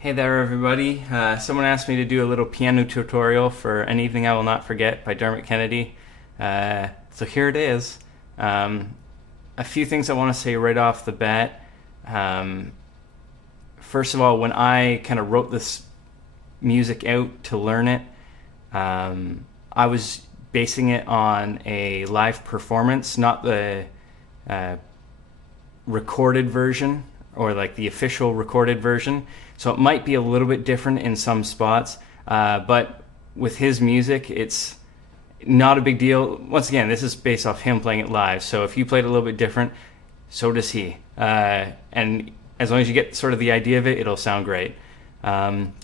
Hey there, everybody. Someone asked me to do a little piano tutorial for An Evening I Will Not Forget by Dermot Kennedy. So here it is. A few things I want to say right off the bat. First of all, when I kind of wrote this music out to learn it, I was basing it on a live performance, not the recorded version or like the official recorded version. So it might be a little bit different in some spots, but with his music, it's not a big deal. Once again, this is based off him playing it live. So if you played a little bit different, so does he. And as long as you get sort of the idea of it, it'll sound great.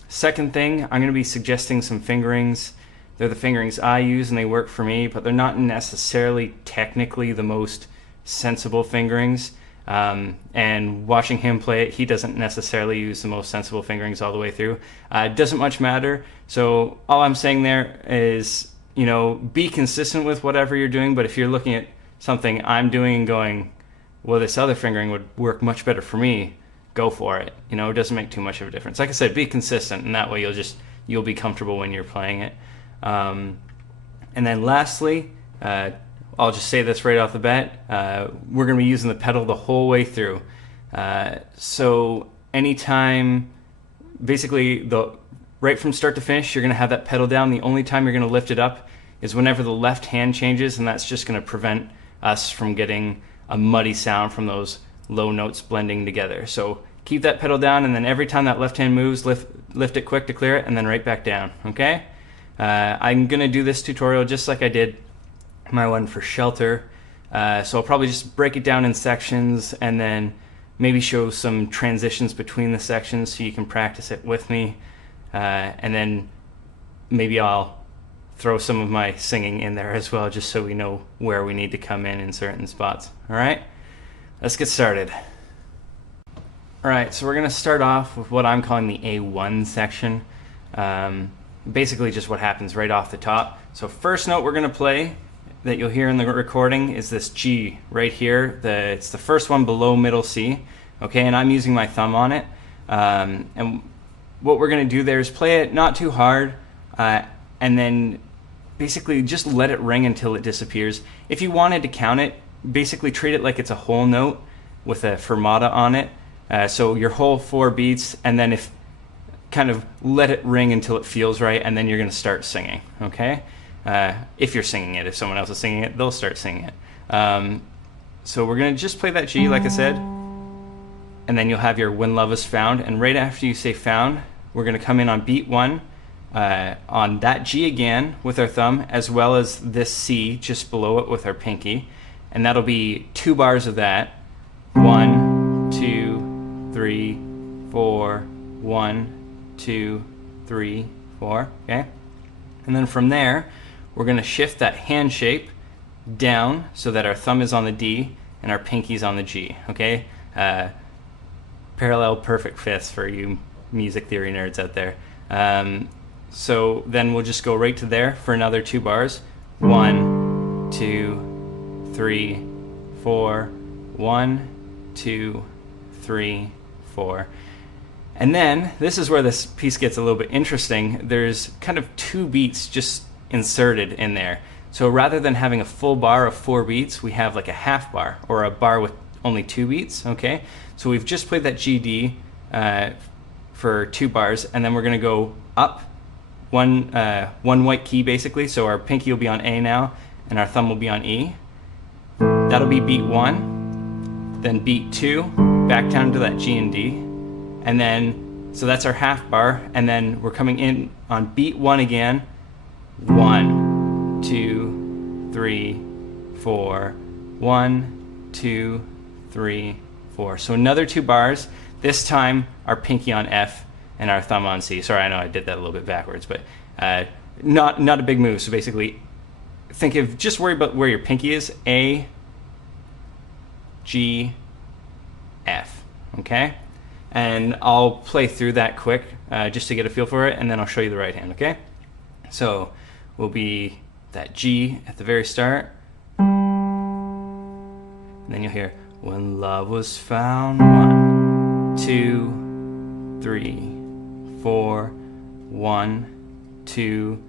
Second thing, I'm going to be suggesting some fingerings. They're the fingerings I use and they work for me, but they're not necessarily technically the most sensible fingerings. And watching him play it, he doesn't necessarily use the most sensible fingerings all the way through. It doesn't much matter. So all I'm saying there is, be consistent with whatever you're doing, but if you're looking at something I'm doing and going, well, this other fingering would work much better for me, go for it. It doesn't make too much of a difference. Like I said, be consistent, and that way you'll be comfortable when you're playing it. And then lastly, I'll just say this right off the bat, we're going to be using the pedal the whole way through. So anytime, basically, right from start to finish, you're going to have that pedal down. The only time you're going to lift it up is whenever the left hand changes, and that's just going to prevent us from getting a muddy sound from those low notes blending together. So keep that pedal down, and then every time that left hand moves, lift it quick to clear it, and then right back down, okay? I'm going to do this tutorial just like I did my one for Shelter. So I'll probably just break it down in sections and then maybe show some transitions between the sections so you can practice it with me. And then maybe I'll throw some of my singing in there as well, just so we know where we need to come in certain spots. All right, let's get started. All right, so we're going to start off with what I'm calling the A1 section. Basically just what happens right off the top. So first note we're going to play that you'll hear in the recording is this G right here. It's the first one below middle C, okay, and I'm using my thumb on it. And what we're going to do there is play it not too hard, and then basically just let it ring until it disappears. If you wanted to count it, basically treat it like it's a whole note with a fermata on it. So your whole 4 beats, and then kind of let it ring until it feels right, and then you're going to start singing, okay? If you're singing it. If someone else is singing it, they'll start singing it. So we're going to just play that G, like I said, and then you'll have your When Love Is Found, and right after you say found, we're going to come in on beat 1, on that G again with our thumb, as well as this C just below it with our pinky, and that'll be 2 bars of that. 1, 2, 3, 4, 1, 2, 3, 4, okay? And then from there, we're going to shift that hand shape down so that our thumb is on the D and our pinky's on the G, okay? Parallel perfect fifths for you music theory nerds out there. So then we'll just go right to there for another 2 bars. 1, 2, 3, 4, 1, 2, 3, 4. And then, this is where this piece gets a little bit interesting. There's kind of 2 beats just inserted in there. So rather than having a full bar of 4 beats, we have like a half bar, or a bar with only 2 beats, okay? So we've just played that GD for 2 bars, and then we're gonna go up one white key basically, so our pinky will be on A now, and our thumb will be on E. That'll be beat 1, then beat 2, back down to that G and D, and then, so that's our half bar, and then we're coming in on beat 1 again. 1, 2, 3, 4. 1, 2, 3, 4. So another 2 bars. This time our pinky on F and our thumb on C. Sorry, I know I did that a little bit backwards, but not a big move. So basically, just worry about where your pinky is. A, G, F. Okay? And I'll play through that quick just to get a feel for it, and then I'll show you the right hand, okay? So will be that G at the very start, and then you'll hear when love was found. 1, 2, 3, 4, 1, 2,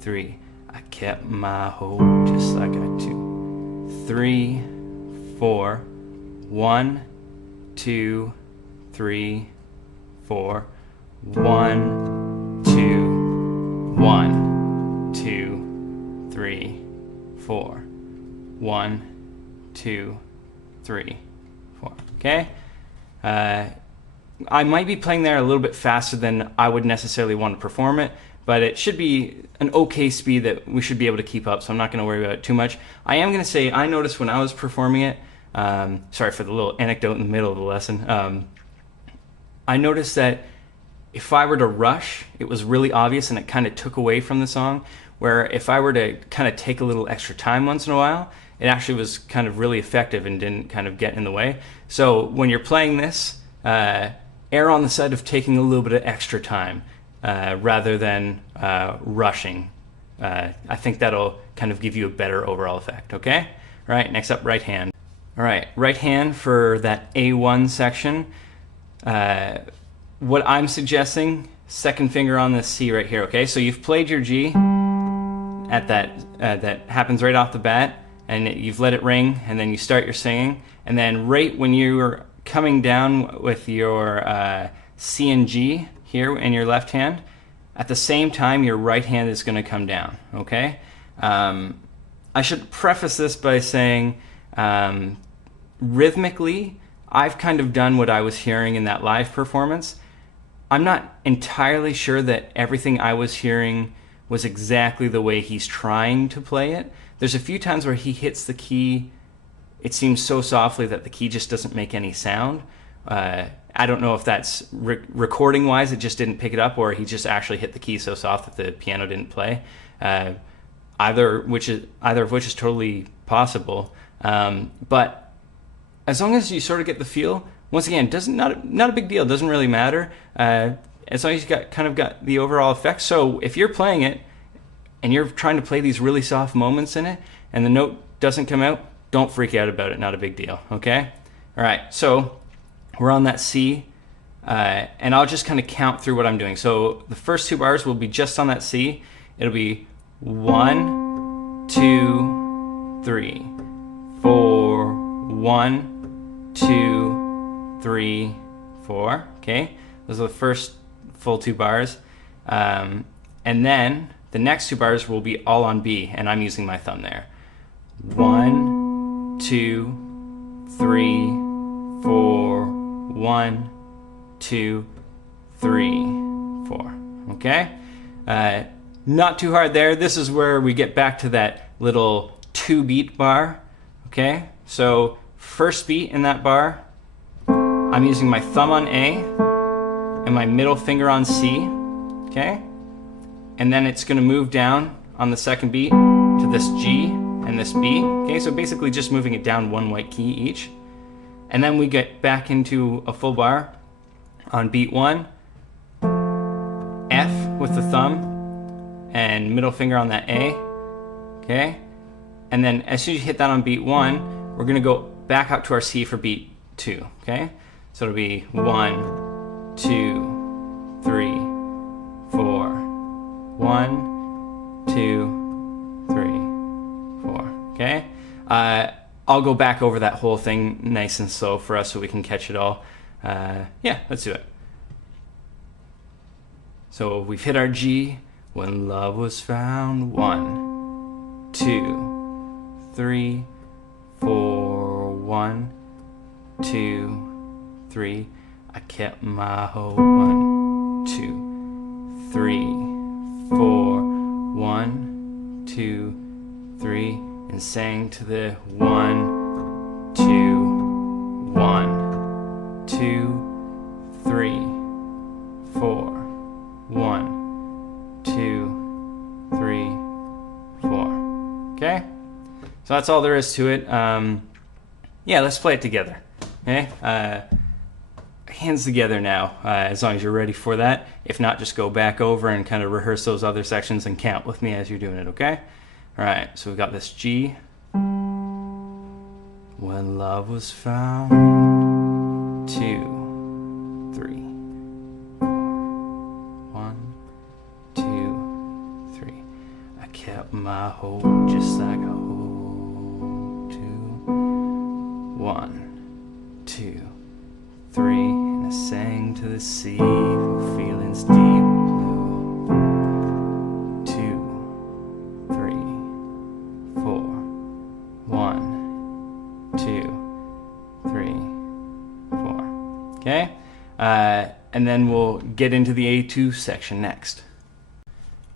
3. I kept my hope just like I do. 3, 4, 1, 2, 3, 4, 1, 2, 1, 2, 3, 4, 1, 2, 3, 4. Okay? I might be playing there a little bit faster than I would necessarily want to perform it, but it should be an okay speed that we should be able to keep up, so I'm not going to worry about it too much. I am going to say I noticed when I was performing it, sorry for the little anecdote in the middle of the lesson, I noticed that if I were to rush, it was really obvious and it kind of took away from the song, where if I were to kind of take a little extra time once in a while, it actually was kind of really effective and didn't kind of get in the way. So when you're playing this, err on the side of taking a little bit of extra time rather than rushing. I think that'll kind of give you a better overall effect, okay? All right, next up, right hand. All right, right hand for that A1 section. What I'm suggesting, second finger on the C right here, okay? So you've played your G at that happens right off the bat, and you've let it ring, and then you start your singing, and then right when you're coming down with your C and G here in your left hand, at the same time your right hand is going to come down, okay? I should preface this by saying rhythmically, I've kind of done what I was hearing in that live performance. I'm not entirely sure that everything I was hearing was exactly the way he's trying to play it. There's a few times where he hits the key, it seems so softly that the key just doesn't make any sound. I don't know if that's recording wise, it just didn't pick it up, or he just actually hit the key so soft that the piano didn't play. Either of which is totally possible. But as long as you sort of get the feel, once again, not a big deal. Doesn't really matter. As long as you got the overall effect. So if you're playing it and you're trying to play these really soft moments in it, and the note doesn't come out, don't freak out about it. Not a big deal. Okay. All right. So we're on that C, and I'll just kind of count through what I'm doing. So the first two bars will be just on that C. It'll be 1, 2, 3, 4, 1, 2, 3, 4. Okay, those are the first full two bars, and then the next two bars will be all on B, and I'm using my thumb there. 1, 2, 3, 4, 1, 2, 3, 4. Okay, not too hard there. This is where we get back to that little 2-beat bar. Okay, so first beat in that bar, I'm using my thumb on A and my middle finger on C, okay? And then it's gonna move down on the second beat to this G and this B, okay? So basically just moving it down one white key each. And then we get back into a full bar on beat 1, F with the thumb and middle finger on that A, okay? And then as soon as you hit that on beat 1, we're gonna go back up to our C for beat 2, okay? So it'll be 1, 2, 3, 4, 1, 2, 3, 4, okay? I'll go back over that whole thing nice and slow for us so we can catch it all. Yeah, let's do it. So we've hit our G, when love was found, 1, 2, 3, 4, 1, 2, 3. I kept my hope. 1, 2, 3, 4, 1, 2, 3, and sang to the 1, 2, 1, 2, 3, 4, 1, 2, 3, 4. Okay? So that's all there is to it. Yeah, let's play it together. Okay? Hands together now, as long as you're ready for that. If not, just go back over and kind of rehearse those other sections and count with me as you're doing it, okay? All right, so we've got this G. When love was found, 2, 3, 4, kept my hope just like I hope to. 1, 2, 3, and I sang to the sea for feelings deep blue. 2, 3, 4. 1, 2, 3, 4. Okay? And then we'll get into the A2 section next.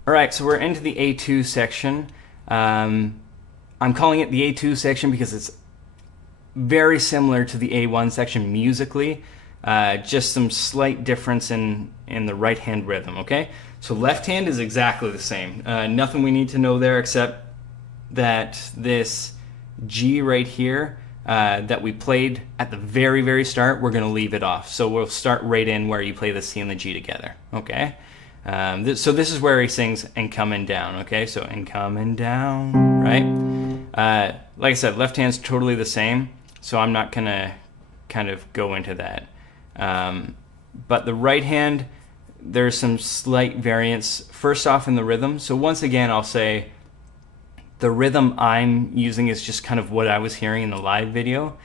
Alright, so we're into the A2 section. I'm calling it the A2 section because it's very similar to the A1 section musically, just some slight difference in the right hand rhythm, okay? So left hand is exactly the same. Nothing we need to know there except that this G right here that we played at the very, very start, we're going to leave it off. So we'll start right in where you play the C and the G together, okay? So this is where he sings "And Coming Down," okay? So "And Coming Down," right? Like I said, left hand's totally the same, so I'm not going to kind of go into that. But the right hand, there's some slight variance. First off in the rhythm. So once again, I'll say the rhythm I'm using is just kind of what I was hearing in the live video.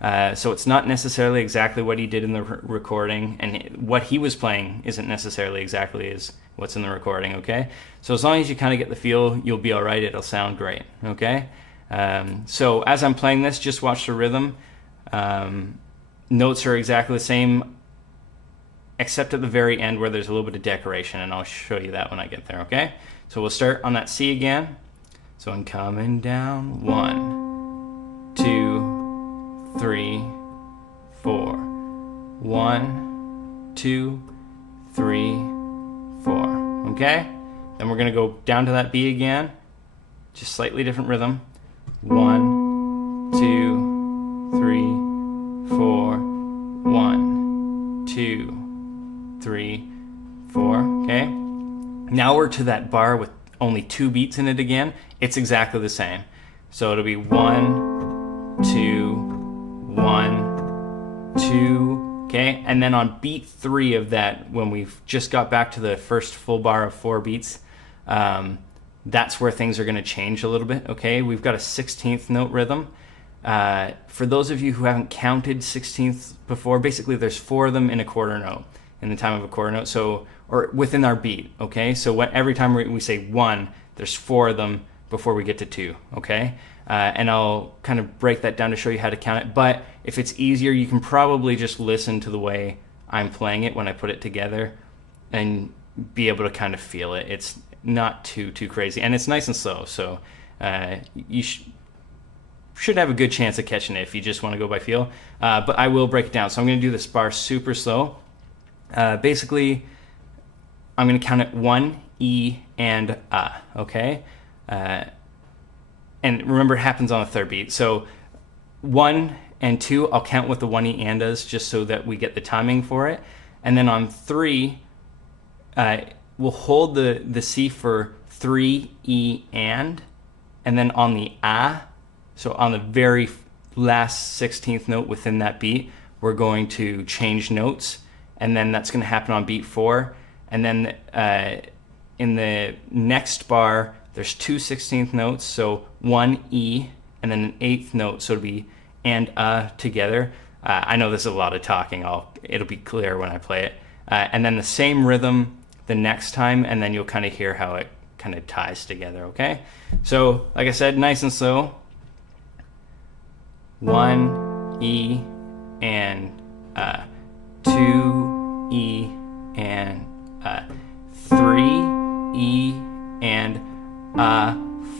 So it's not necessarily exactly what he did in the recording, and what he was playing isn't necessarily exactly as what's in the recording, okay? So as long as you kind of get the feel, you'll be all right. It'll sound great, okay? So as I'm playing this, just watch the rhythm. Notes are exactly the same, except at the very end where there's a little bit of decoration, and I'll show you that when I get there, okay? So we'll start on that C again. So I'm coming down, 1, 2, 3, 4. 1, 2, 3, 4. Okay? Then we're going to go down to that B again. Just slightly different rhythm. 1, 2, 3, 4. 1, 2, 3, 4. Okay? Now we're to that bar with only 2 beats in it again. It's exactly the same. So it'll be 1, 2, 1, 2, okay? And then on beat 3 of that, when we've just got back to the first full bar of 4 beats, that's where things are going to change a little bit, okay? We've got a 16th note rhythm. For those of you who haven't counted 16th before, basically there's 4 of them in a quarter note, in the time of a quarter note, so, or within our beat, okay? So every time we say 1, there's 4 of them before we get to 2, okay? And I'll kind of break that down to show you how to count it, but if it's easier, you can probably just listen to the way I'm playing it when I put it together and be able to kind of feel it. It's not too crazy, and it's nice and slow, so you should have a good chance of catching it if you just want to go by feel, but I will break it down. So I'm going to do this bar super slow. Basically, I'm going to count it 1, E, and A, okay? And remember, it happens on the 3rd beat. So 1 and 2, I'll count with the 1 E and A's just so that we get the timing for it. And then on 3, we'll hold the C for 3, E, and then on the A, so on the very last 16th note within that beat, we're going to change notes, and then that's going to happen on beat 4. And then in the next bar, there's 2 16th notes, so 1 E, and then an 8th note, so it'll be and together. I know this is a lot of talking. It'll be clear when I play it. And then the same rhythm the next time, and then you'll kind of hear how it kind of ties together, okay? So, like I said, nice and slow. 1 E and 2 E and 3 E and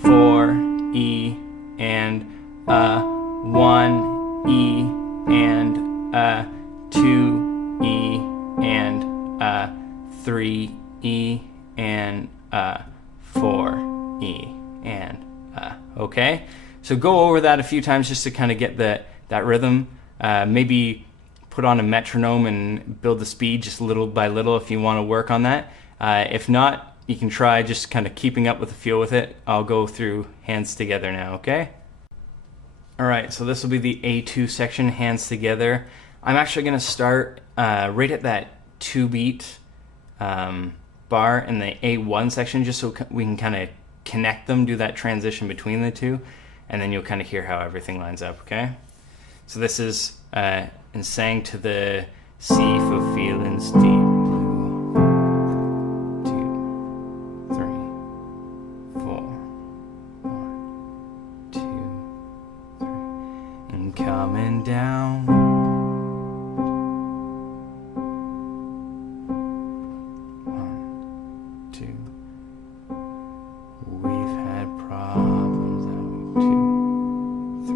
4 E and 1 E and 2 E and 3 E and 4 E and okay? So go over that a few times just to kind of get that rhythm. Maybe put on a metronome and build the speed just little by little if you want to work on that. If not, you can try just kind of keeping up with the feel with it. I'll go through hands together now, okay? Alright, so this will be the A2 section, hands together. I'm actually going to start right at that 2 beat bar in the A1 section just so we can kind of connect them, do that transition between the two, and then you'll kind of hear how everything lines up, okay? So this is and sang to the sea for feelings deep blue. 2, 3, 4. 1, 2, 3. And coming down. 1, 2. We've had problems out. 2, 3.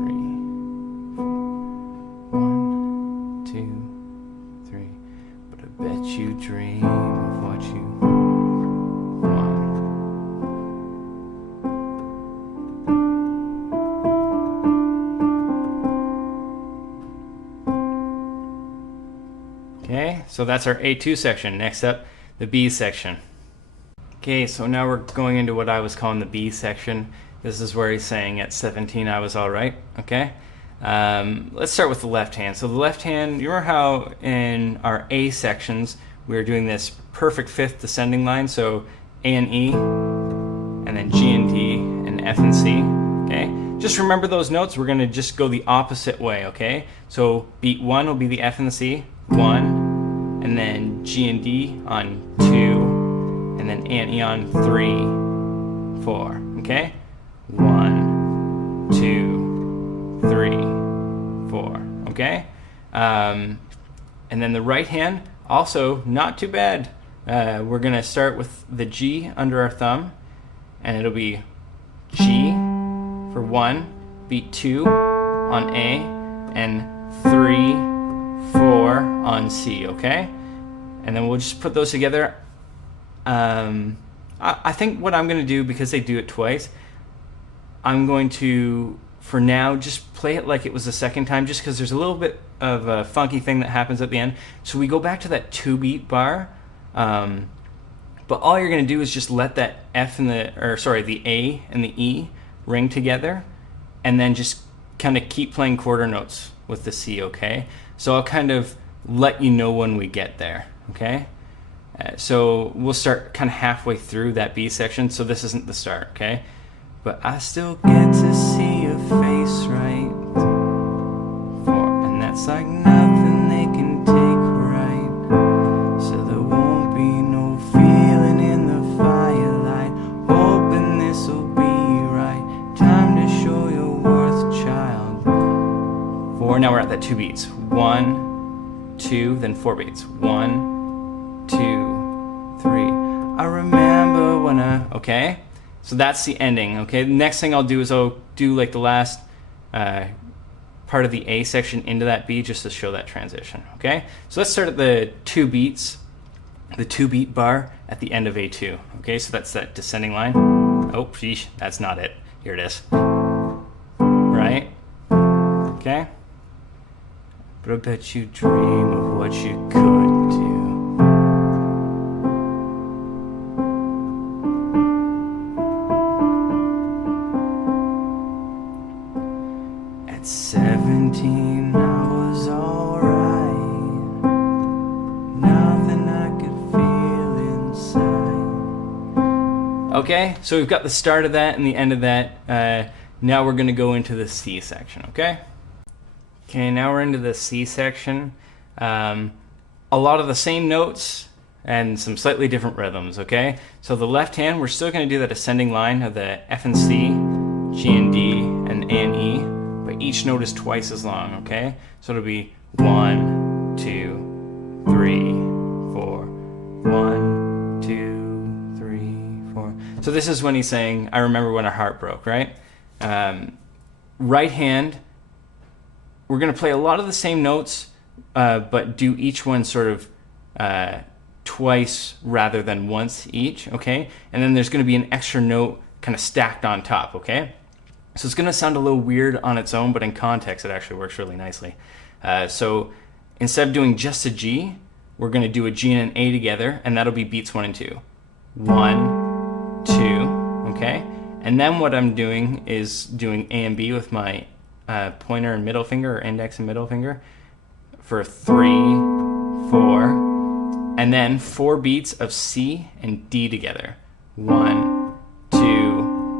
1, 2, 3. But I bet you dream of what you want. Okay, so that's our A2 section. Next up, the B section. Okay, so now we're going into what I was calling the B section. This is where he's saying at 17 I was alright, okay? Let's start with the left hand. So the left hand, you remember how in our A sections we were doing this perfect fifth descending line, so A and E, and then G and D, and F and C, okay? Just remember those notes, we're gonna just go the opposite way, okay? So beat 1 will be the F and the C, 1, and then G and D on 2, and then A and E on 3, 4, okay? 1, 2, 3, 4, okay? And then the right hand, also not too bad. We're gonna start with the G under our thumb, and it'll be G for 1, beat 2 on A, and 3, 4 on C, okay? And then we'll just put those together. I think what I'm gonna do, because they do it twice, I'm going to, for now, just play it like it was the second time, just because there's a little bit of a funky thing that happens at the end. So we go back to that 2-beat bar, but all you're going to do is just let that F and the A and the E ring together, and then just kind of keep playing quarter notes with the C, okay? So I'll kind of let you know when we get there, okay? So we'll start kind of halfway through that B section, so this isn't the start, okay? But I still get to see your face, right? And that's like nothing they can take, right? So there won't be no feeling in the firelight. Hoping this'll be right. Time to show your worth, child. 4, now we're at that 2 beats. 1, 2, then 4 beats. 1, 2, 3. I remember when okay? So that's the ending, okay? The next thing I'll do is I'll do like the last part of the A section into that B just to show that transition, okay? So let's start at the 2 beats, the 2-beat bar at the end of A2, okay? So that's that descending line. Oh, sheesh, that's not it. Here it is. Right? Okay? But I bet you dream of what you could do. At 17 I was alright. Nothing I could feel inside. Okay, so we've got the start of that and the end of that. Now we're going to go into the C section, okay? Okay, now we're into the C section. A lot of the same notes and some slightly different rhythms, okay? So the left hand, we're still going to do that ascending line of the F and C, G and D, and A and E. But each note is twice as long, okay? So it'll be 1, 2, 3, 4. 1, 2, 3, 4. So this is when he's saying, I remember when our heart broke, right? Right hand, we're going to play a lot of the same notes, but do each one sort of twice rather than once each, okay? And then there's going to be an extra note kind of stacked on top, okay? So it's going to sound a little weird on its own, but in context it actually works really nicely. So instead of doing just a G, we're going to do a G and an A together, and that'll be beats 1 and 2. 1, 2, okay? And then what I'm doing is doing A and B with my pointer and middle finger, or index and middle finger, for 3, 4, and then 4 beats of C and D together. 1, 2,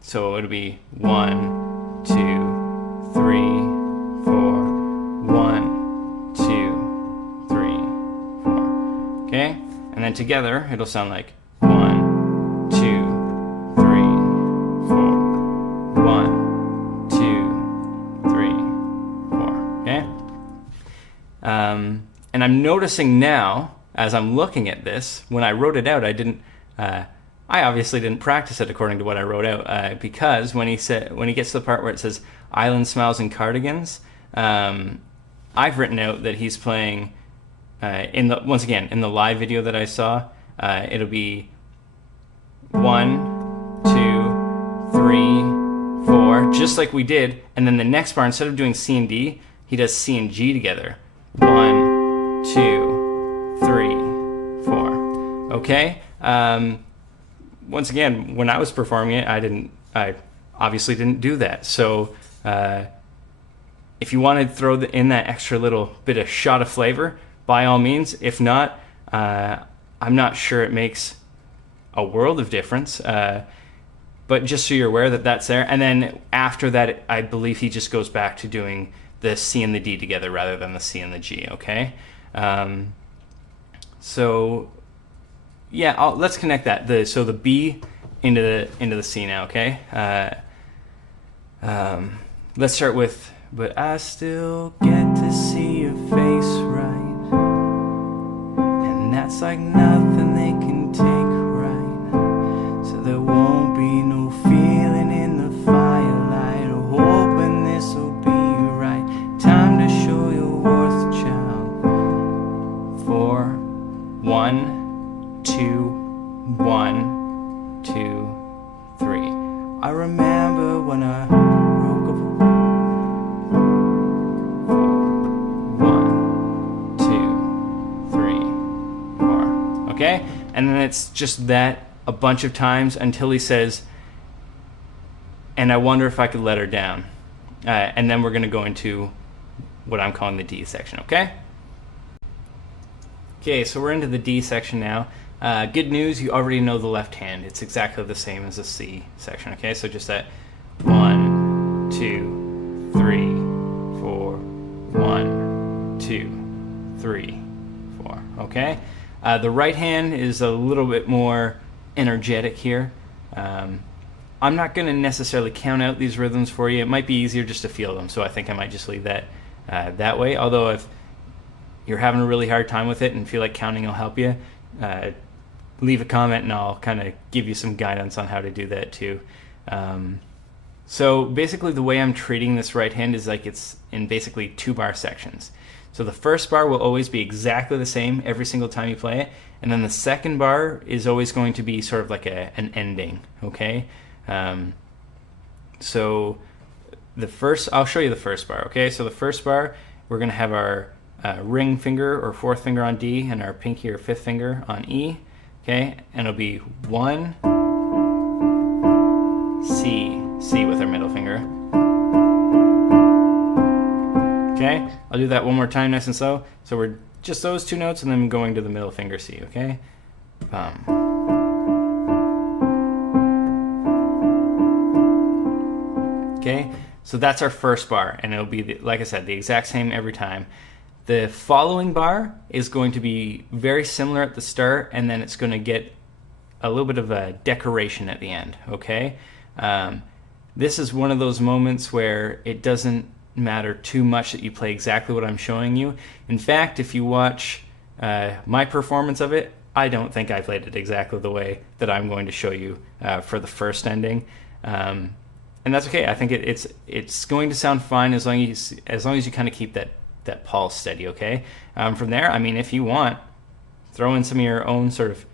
So it'll be 1, 2, 3, 4, 1, 2, 3, 4. Okay? And then together it'll sound like 1, 2, 3, 4. 1, 2, 3, 4. Okay? And I'm noticing now, as I'm looking at this, when I wrote it out, I obviously didn't practice it according to what I wrote out, because when he gets to the part where it says "Island Smiles and Cardigans," I've written out that he's playing once again in the live video that I saw. It'll be 1, 2, 3, 4, just like we did, and then the next bar, instead of doing C and D, he does C and G together. 1, 2, 3, 4. Okay. Once again, when I was performing it, I obviously didn't do that. So if you want to throw in that extra little bit of shot of flavor, by all means. If not, I'm not sure it makes a world of difference. But just so you're aware that that's there. And then after that, I believe he just goes back to doing the C and the D together rather than the C and the G, okay? So yeah, let's connect that. So the B into the C now, okay? Let's start with, but I still get to see your face right, and that's like nothing they can take right. So there won't be no feeling in the firelight, hoping this'll be right. Time to show your worth, child. 4, 1, 2, 1, 2, 3. I remember when I broke up. 1, 2, 3, 4. Okay? And then it's just that a bunch of times until he says, and I wonder if I could let her down. And then we're going to go into what I'm calling the D section, okay? Okay, so we're into the D section now. Good news, you already know the left hand. It's exactly the same as the C section, okay? So just that 1, 2, 3, 4, 1, 2, 3, 4, okay? The right hand is a little bit more energetic here. I'm not going to necessarily count out these rhythms for you. It might be easier just to feel them, so I think I might just leave that that way. Although if you're having a really hard time with it and feel like counting will help you, leave a comment and I'll kind of give you some guidance on how to do that too. So basically the way I'm treating this right hand is like it's in basically 2-bar sections. So the first bar will always be exactly the same every single time you play it, and then the second bar is always going to be sort of like an ending, okay? So I'll show you the first bar, okay? So the first bar, we're going to have our ring finger or 4th finger on D and our pinky or 5th finger on E, okay? And it'll be 1, C with our middle finger. Okay, I'll do that one more time nice and slow. So we're just those 2 notes and then going to the middle finger C, okay? Okay, so that's our first bar, and it'll be, like I said, the exact same every time. The following bar is going to be very similar at the start, and then it's going to get a little bit of a decoration at the end, okay? This is one of those moments where it doesn't matter too much that you play exactly what I'm showing you. In fact, if you watch my performance of it, I don't think I played it exactly the way that I'm going to show you for the first ending. And that's okay. I think it's going to sound fine as long as you kind of keep that pulse steady, okay? From there, I mean, if you want, throw in some of your own sort of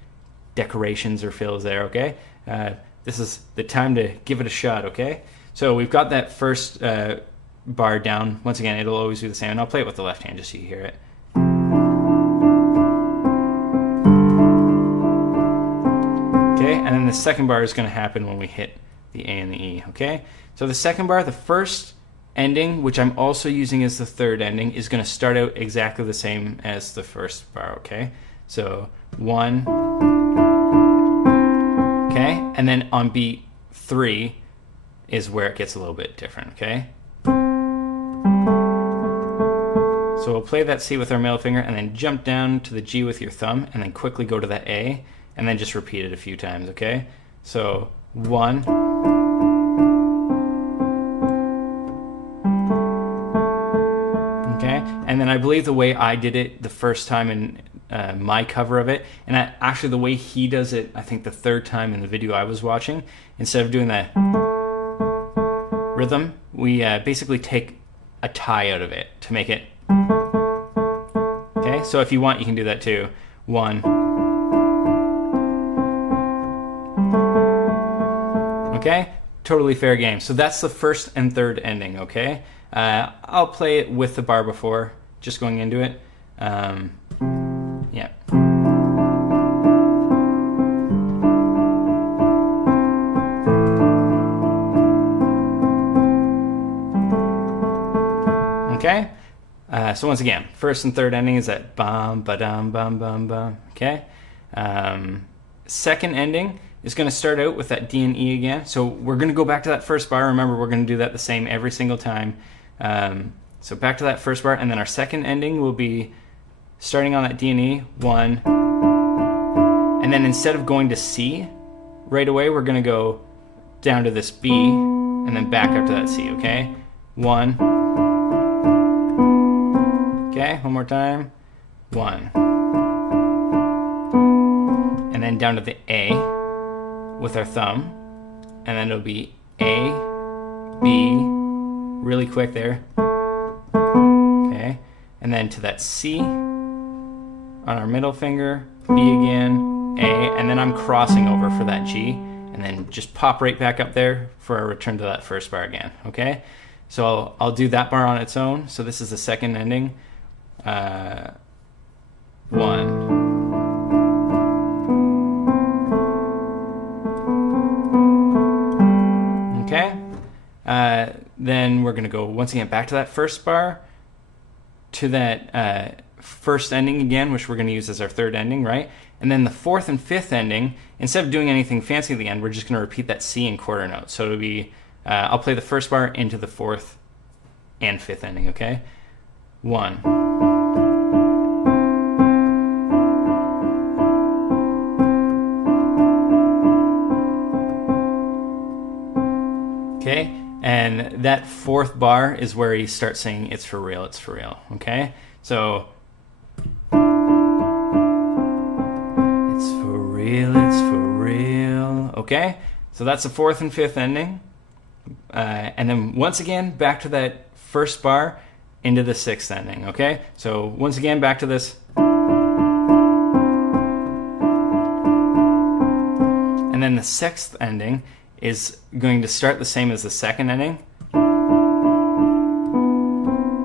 decorations or fills there, okay? This is the time to give it a shot, okay? So we've got that first bar down. Once again, it'll always be the same, and I'll play it with the left hand just so you hear it. Okay, and then the second bar is going to happen when we hit the A and the E, okay? So the second bar, the first ending, which I'm also using as the third ending, is going to start out exactly the same as the first bar, okay? So 1, okay? And then on beat 3 is where it gets a little bit different, okay? So we'll play that C with our middle finger and then jump down to the G with your thumb and then quickly go to that A and then just repeat it a few times, okay? So 1, okay? And then I believe the way I did it the first time in my cover of it, and actually the way he does it, I think the third time in the video I was watching, instead of doing that rhythm, we basically take a tie out of it to make it. Okay, so if you want, you can do that too. 1. Okay, totally fair game. So that's the first and third ending, okay? I'll play it with the bar before, just going into it. Yeah. Okay? So once again, first and third ending is that bum, ba-dum, bum, bum, bum, okay? Second ending is going to start out with that D and E again. So we're going to go back to that first bar. Remember, we're going to do that the same every single time. So back to that first bar, and then our second ending will be starting on that D and E, 1. And then instead of going to C right away, we're going to go down to this B, and then back up to that C, okay? 1. Okay, one more time. 1. And then down to the A with our thumb. And then it'll be A, B, really quick there. Okay, and then to that C on our middle finger, B again, A, and then I'm crossing over for that G, and then just pop right back up there for a return to that first bar again, okay? So I'll do that bar on its own. So this is the second ending. 1. Okay. Then we're going to go once again back to that first bar, to that first ending again, which we're going to use as our third ending, right? And then the fourth and fifth ending, instead of doing anything fancy at the end, we're just going to repeat that C in quarter notes. So it'll be, I'll play the first bar into the fourth and fifth ending, okay? 1. Okay, and that fourth bar is where he starts saying it's for real, okay? So it's for real, okay? So that's the fourth and fifth ending. And then once again, back to that first bar into the sixth ending, okay? So once again, back to this. And then the sixth ending is going to start the same as the second ending.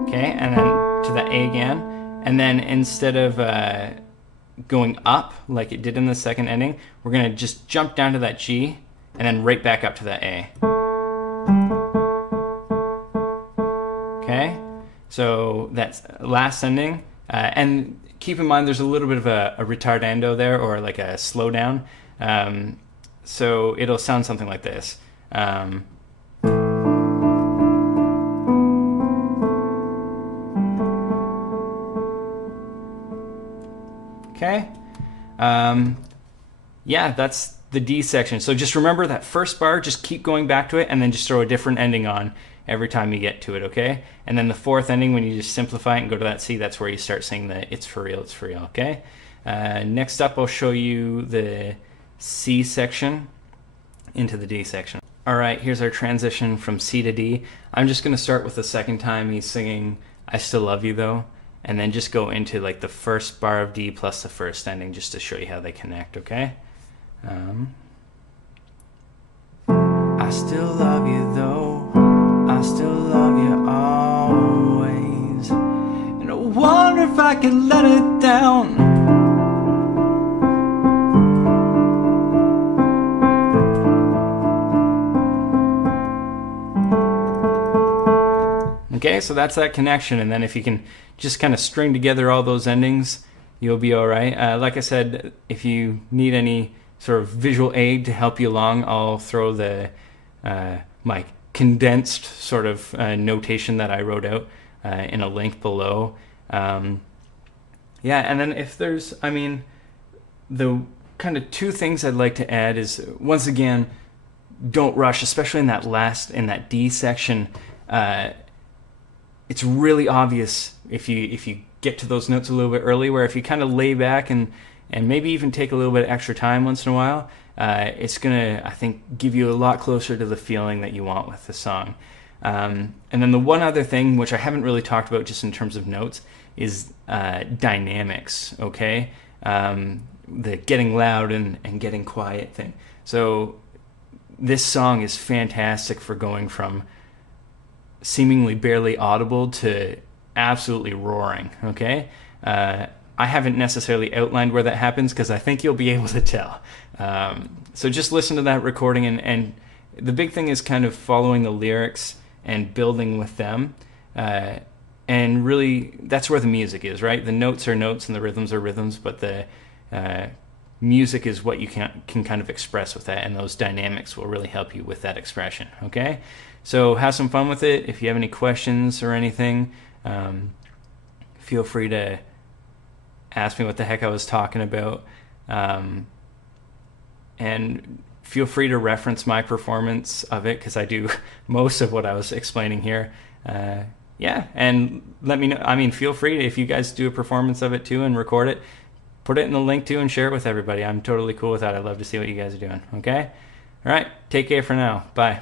Okay, and then to the A again. And then instead of going up like it did in the second ending, we're going to just jump down to that G and then right back up to that A. Okay, so that's last ending. And keep in mind there's a little bit of a retardando there, or like a slowdown. So it'll sound something like this. Okay. Yeah, that's the D section. So just remember that first bar, just keep going back to it, and then just throw a different ending on every time you get to it, okay? And then the fourth ending, when you just simplify it and go to that C, that's where you start saying the it's for real, okay? Next up, I'll show you the C section into the D section. All right, here's our transition from C to D. I'm just gonna start with the second time he's singing I Still Love You Though, and then just go into like the first bar of D plus the first ending just to show you how they connect, okay? I still love you though, I still love you always, and I wonder if I could let it down. Okay, so that's that connection, and then if you can just kind of string together all those endings, you'll be all right. Like I said, if you need any sort of visual aid to help you along, I'll throw the my condensed sort of notation that I wrote out in a link below. Yeah, and then if there's, I mean, the kind of two things I'd like to add is, once again, don't rush, especially in that D section. It's really obvious if you get to those notes a little bit early, where if you kind of lay back and maybe even take a little bit of extra time once in a while, it's gonna, I think, give you a lot closer to the feeling that you want with the song. And then the one other thing, which I haven't really talked about just in terms of notes, is dynamics, okay? The getting loud and getting quiet thing. So this song is fantastic for going from seemingly barely audible to absolutely roaring, okay? I haven't necessarily outlined where that happens because I think you'll be able to tell. So just listen to that recording, and the big thing is kind of following the lyrics and building with them. And really, that's where the music is, right? The notes are notes and the rhythms are rhythms, but the music is what you can kind of express with that, and those dynamics will really help you with that expression, okay? So have some fun with it. If you have any questions or anything, feel free to ask me what the heck I was talking about. And feel free to reference my performance of it, because I do most of what I was explaining here. Yeah, and let me know. I mean, feel free to, if you guys do a performance of it too and record it, put it in the link too and share it with everybody. I'm totally cool with that. I'd love to see what you guys are doing, okay? All right, take care for now. Bye.